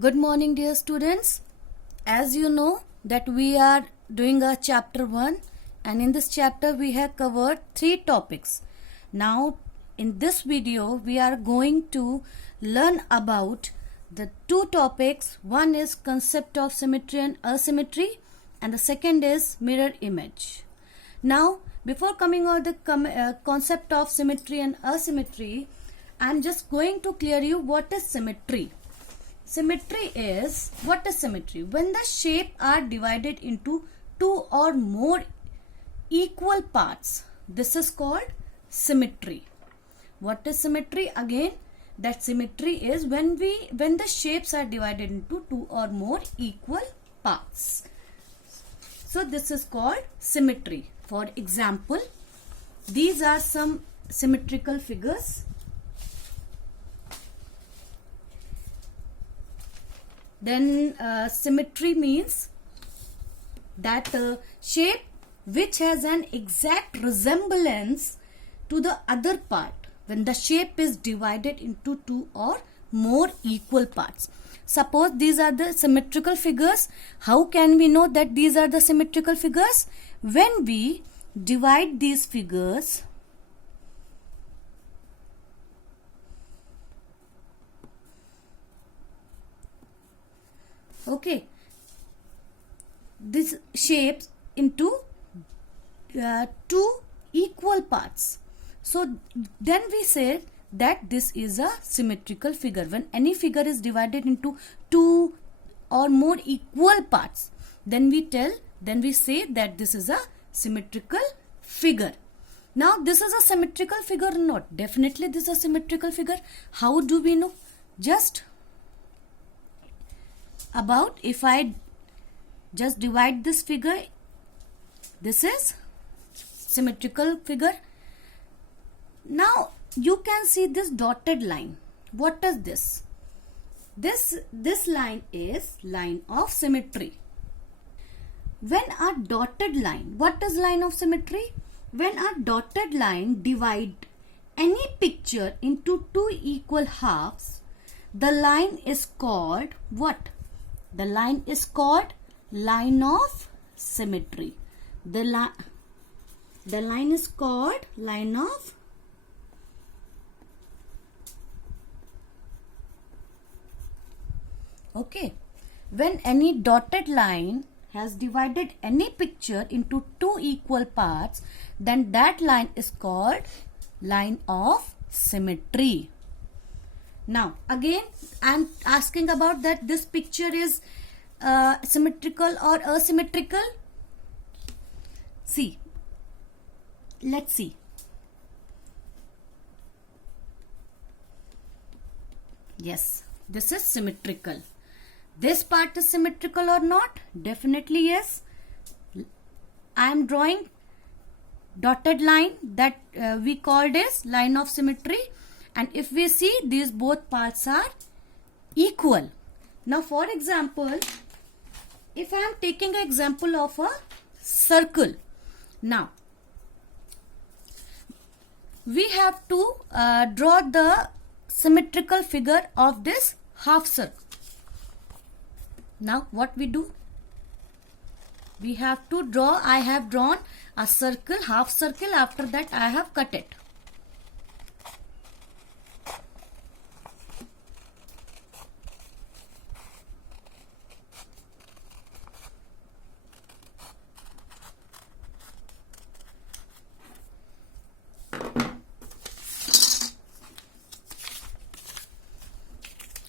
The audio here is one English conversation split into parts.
Good morning, dear students. As you know that we are doing a chapter 1, and in this chapter we have covered 3 topics. Now in this video we are going to learn about the 2 topics. One is concept of symmetry and asymmetry, and the second is mirror image. Now before coming on the concept of symmetry and asymmetry, I am just going to clear you what is symmetry. Symmetry is, what is symmetry? When the shape are divided into 2 or more equal parts, this is called symmetry. What is symmetry? Again, that symmetry is when the shapes are divided into 2 or more equal parts. So this is called symmetry. For example, these are some symmetrical figures. Then symmetry means that shape which has an exact resemblance to the other part when the shape is divided into 2 or more equal parts. Suppose these are the symmetrical figures. How can we know that these are the symmetrical figures? When we divide these figures these shapes into 2 equal parts. So then we say that this is a symmetrical figure. When any figure is divided into 2 or more equal parts, then we say that this is a symmetrical figure. Now this is a symmetrical figure or not? Definitely this is a symmetrical figure. How do we know? Just about, if I just divide this figure, this is symmetrical figure. Now you can see this dotted line. What is this? This line is line of symmetry. When a dotted line, what is line of symmetry? When a dotted line divide any picture into 2 equal halves, the line is called what? The line is called line of symmetry. The line is called line of when any dotted line has divided any picture into 2 equal parts, then that line is called line of symmetry. Now again I am asking about that this picture is symmetrical or asymmetrical. See, let's see. Yes, this is symmetrical. This part is symmetrical or not? Definitely yes. I am drawing dotted line that we called as line of symmetry, and if we see, these both parts are equal. Now for example, if I am taking an example of a circle, now we have to draw the symmetrical figure of this half circle. Now what we do? We have to draw, I have drawn a circle, half circle, after that I have cut it.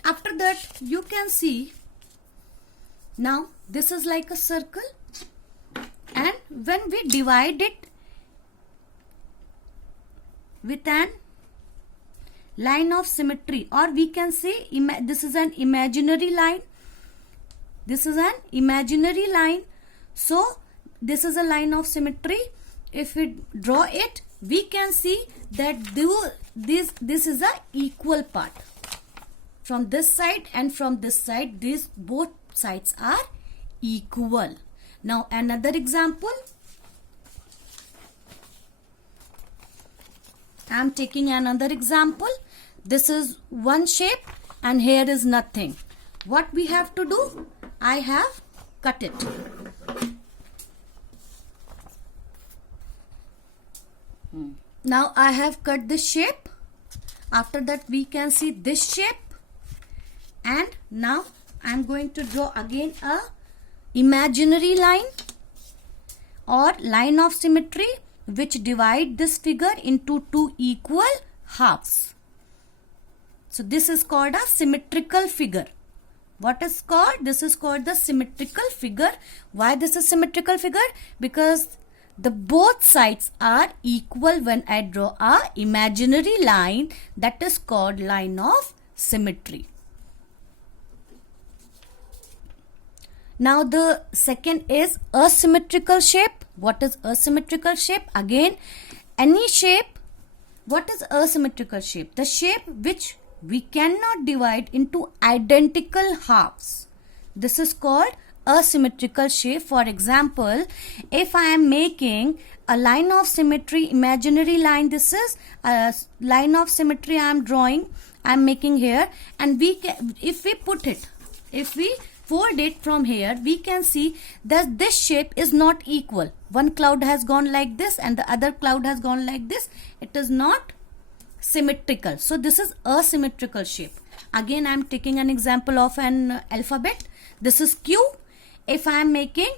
After that you can see, now this is like a circle, and when we divide it with an line of symmetry, or we can say this is an imaginary line. This is an imaginary line. So this is a line of symmetry. If we draw it, we can see that this is a equal part. From this side and from this side, these both sides are equal. Now another example. I am taking another example. This is one shape and here is nothing. what we have to do? I have cut it. Now I have cut this shape. After that we can see this shape, and now I am going to draw again a imaginary line or line of symmetry which divide this figure into two equal halves. So this is called a symmetrical figure. What is called? This is called the symmetrical figure. Why this is symmetrical figure? Because the both sides are equal when I draw a imaginary line, that is called line of symmetry. Now the second is asymmetrical shape. What is asymmetrical shape? Again, any shape. What is asymmetrical shape? The shape which we cannot divide into identical halves. This is called asymmetrical shape. For example, if I am making a line of symmetry, imaginary line, this is a line of symmetry I am drawing, I am making here, and if we put it, if we fold it from here, we can see that this shape is not equal. One cloud has gone like this and the other cloud has gone like this. It is not symmetrical. So this is asymmetrical shape. Again, I am taking an example of an alphabet. This is Q. If I am making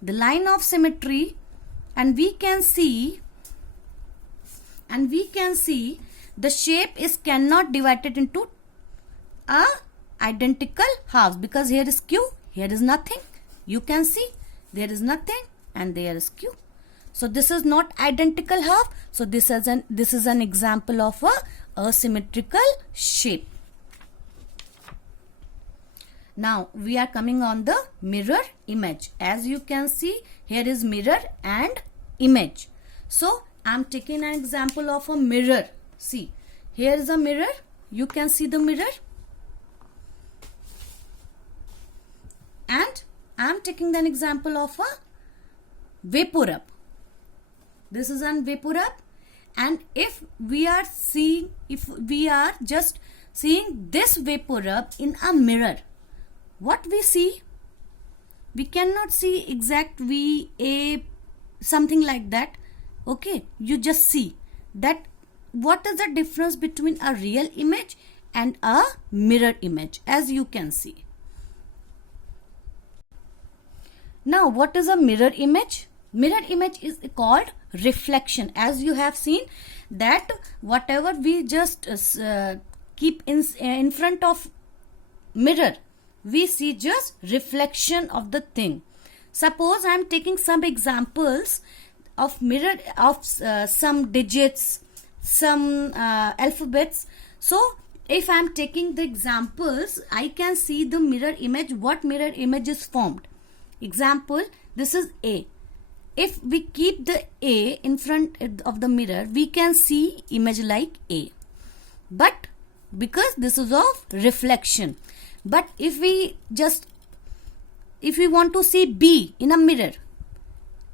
the line of symmetry, and we can see the shape is cannot divided into a identical halves, because here is Q, here is nothing. You can see there is nothing and there is Q. So this is not identical half. So this is an example of a asymmetrical shape. Now we are coming on the mirror image. As you can see, here is mirror and image. So I am taking an example of a mirror. See, here is a mirror. You can see the mirror. And I am taking an example of a VapoRub. This is an VapoRub, and if we are just seeing this VapoRub in a mirror, what we see? We cannot see exact VA, something like that. Okay, you just see that what is the difference between a real image and a mirror image, as you can see. Now, what is a mirror image? Mirror image is called reflection. As you have seen that whatever we just keep in front of mirror, we see just reflection of the thing. Suppose I am taking some examples of mirror of some digits, some alphabets. So if I am taking the examples, I can see the mirror image, what mirror image is formed. Example, this is A. If we keep the A in front of the mirror, we can see image like A. But because this is of reflection. But if we want to see B in a mirror,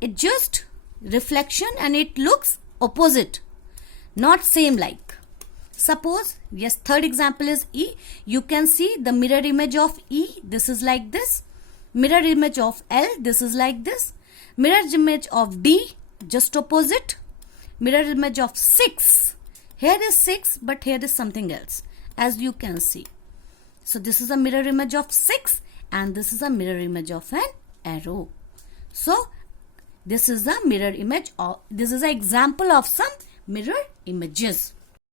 it just reflection and it looks opposite, not same like. Suppose, yes, third example is E. You can see the mirror image of E. This is like this. Mirror image of L. This is like this. Mirror image of D. Just opposite. Mirror image of 6. Here is 6, but here is something else, as you can see. So this is a mirror image of 6 and this is a mirror image of an arrow. So this is a mirror image of, this is an example of some mirror images.